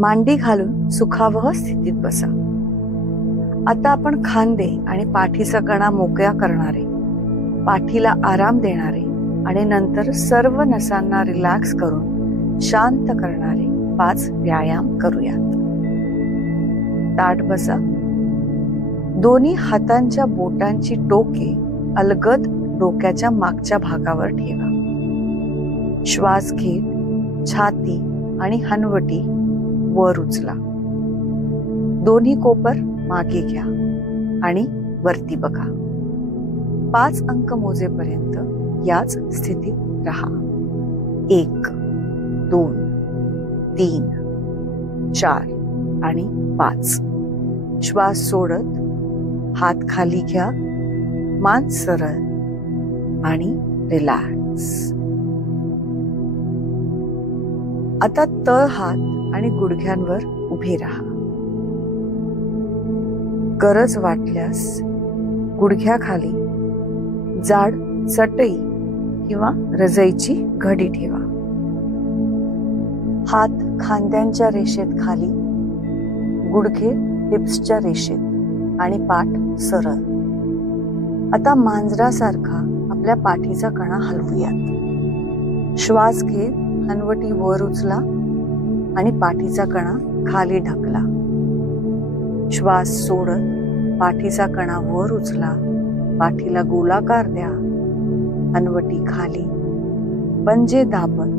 मांडी घालून सुखावह स्थितीत बसा. आता आपण खांदे आणि पाठीचा कणा मोकळा करणारे, पाठीला आराम देणारे आणि नंतर सर्व नसांना रिलॅक्स करून शांत करणारे 5 व्यायाम करूयात. ताठ बसा. दोन्ही हातांच्या बोटांची टोके अलगद डोक्याच्या मागच्या भागावर ठेवा. श्वास घेत छाती आणि हनवटी वर उचला. दोन्ही कोपर मागे घ्या आणि वरती बघा. 5 अंक मोजेपर्यंत याच स्थितीत राहा. 1, 2, 3, 4 आणि 5. श्वास सोडत हात खाली घ्या, मान सरळ आणि रिलॅक्स. आता तळ हात आणि गुडघ्यांवर उभे राहा. गरज वाटल्यास गुडघ्याखाली जाड चटई किंवा रजईची घडी ठेवा. हात खांद्यांच्या रेषेत खाली, गुडघे हिप्सच्या रेषेत आणि पाठ सरळ. आता मांजरासारखा आपल्या पाठीचा कणा हलवूयात. श्वास घेत हनवटी वर उचला आणि पाठीचा कणा खाली ढकला. श्वास सोडत पाठीचा कणा वर उचला, पाठीला गोलाकार द्या, हनवटी खाली, पंजे दाबत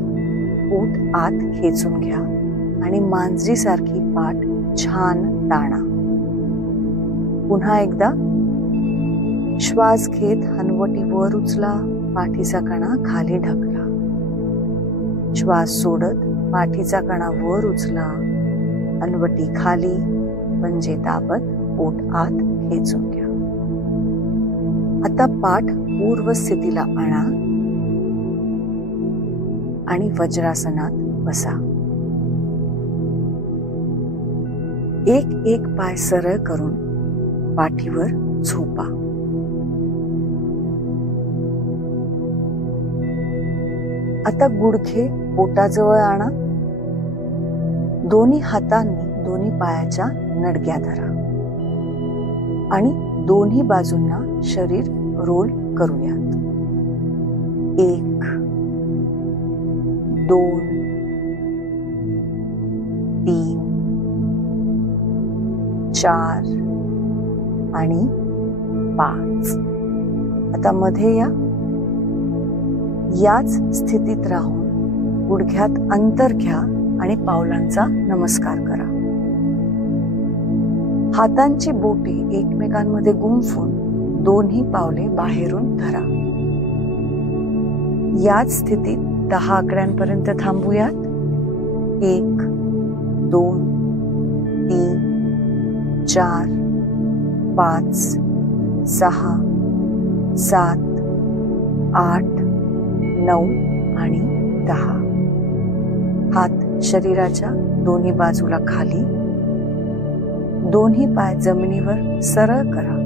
पोट आत खेचून घ्या आणि मांजरीसारखी पाठ छान ताणा. पुन्हा एकदा श्वास घेत हनवटी वर उचला, पाठीचा कणा खाली ढकला. श्वास सोडत पाठीचा कणा वर उचला, हनवटी खाली, पंजे दाबत पोट आत खेचून घ्या. आता पाठ पूर्व स्थितीला आणा आणि वज्रासनात बसा. एक पाय सरळ करून पाठीवर झोपा. आता गुडघे पोटाजवळ आणा. दोन्ही हातांनी दोन्ही पायाच्या नडग्या धरा आणि दोन्ही बाजूंना शरीर रोल करूयात. 1, 2, 3, 4 आणि 5. आता मध्ये या. याच स्थितीत राहून गुडघ्यात अंतर घ्या आणि पावलांचा नमस्कार करा. हातांची बोटे एकमेकांमध्ये गुंफून दोन्ही पावले बाहेरून धरा. याच स्थितीत 10 आकड्यांपर्यंत थांबूयात. 1, 2, 3, 4, 5, 6, 7, 8, 9 आणि 10. हात शरीराच्या दोन्ही बाजूला खाली, दोन्ही पाय जमिनीवर सरळ करा.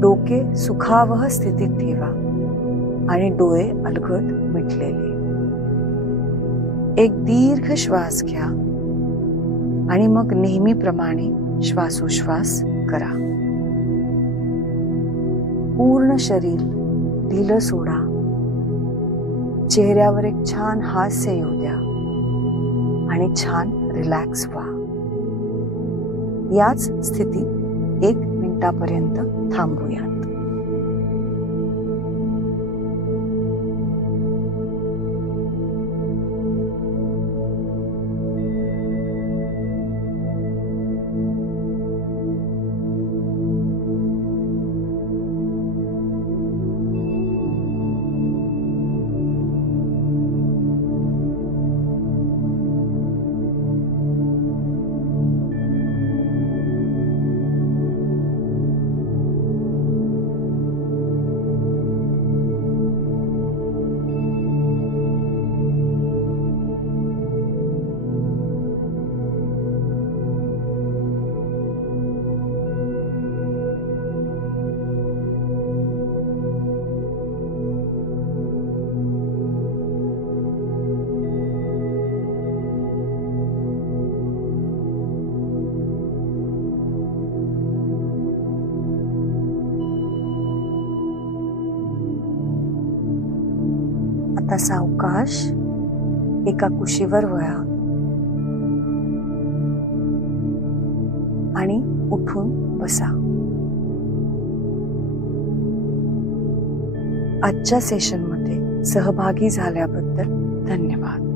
डोके सुखावह स्थितीत ठेवा आणि डोळे अलगद मिटलेले. एक दीर्घ श्वास घ्या आणि मग नेहमीप्रमाणे श्वासोश्वास करा. पूर्ण शरीर ढिलं सोडा. चेहऱ्यावर एक छान हास्य येऊ द्या आणि छान रिलॅक्स व्हा. याच स्थितीत 1 मिनिटापर्यंत थांबूयात. आता सावकाश एका कुशीवर वळा आणि उठून बसा. आजच्या सेशनमध्ये सहभागी झाल्याबद्दल धन्यवाद.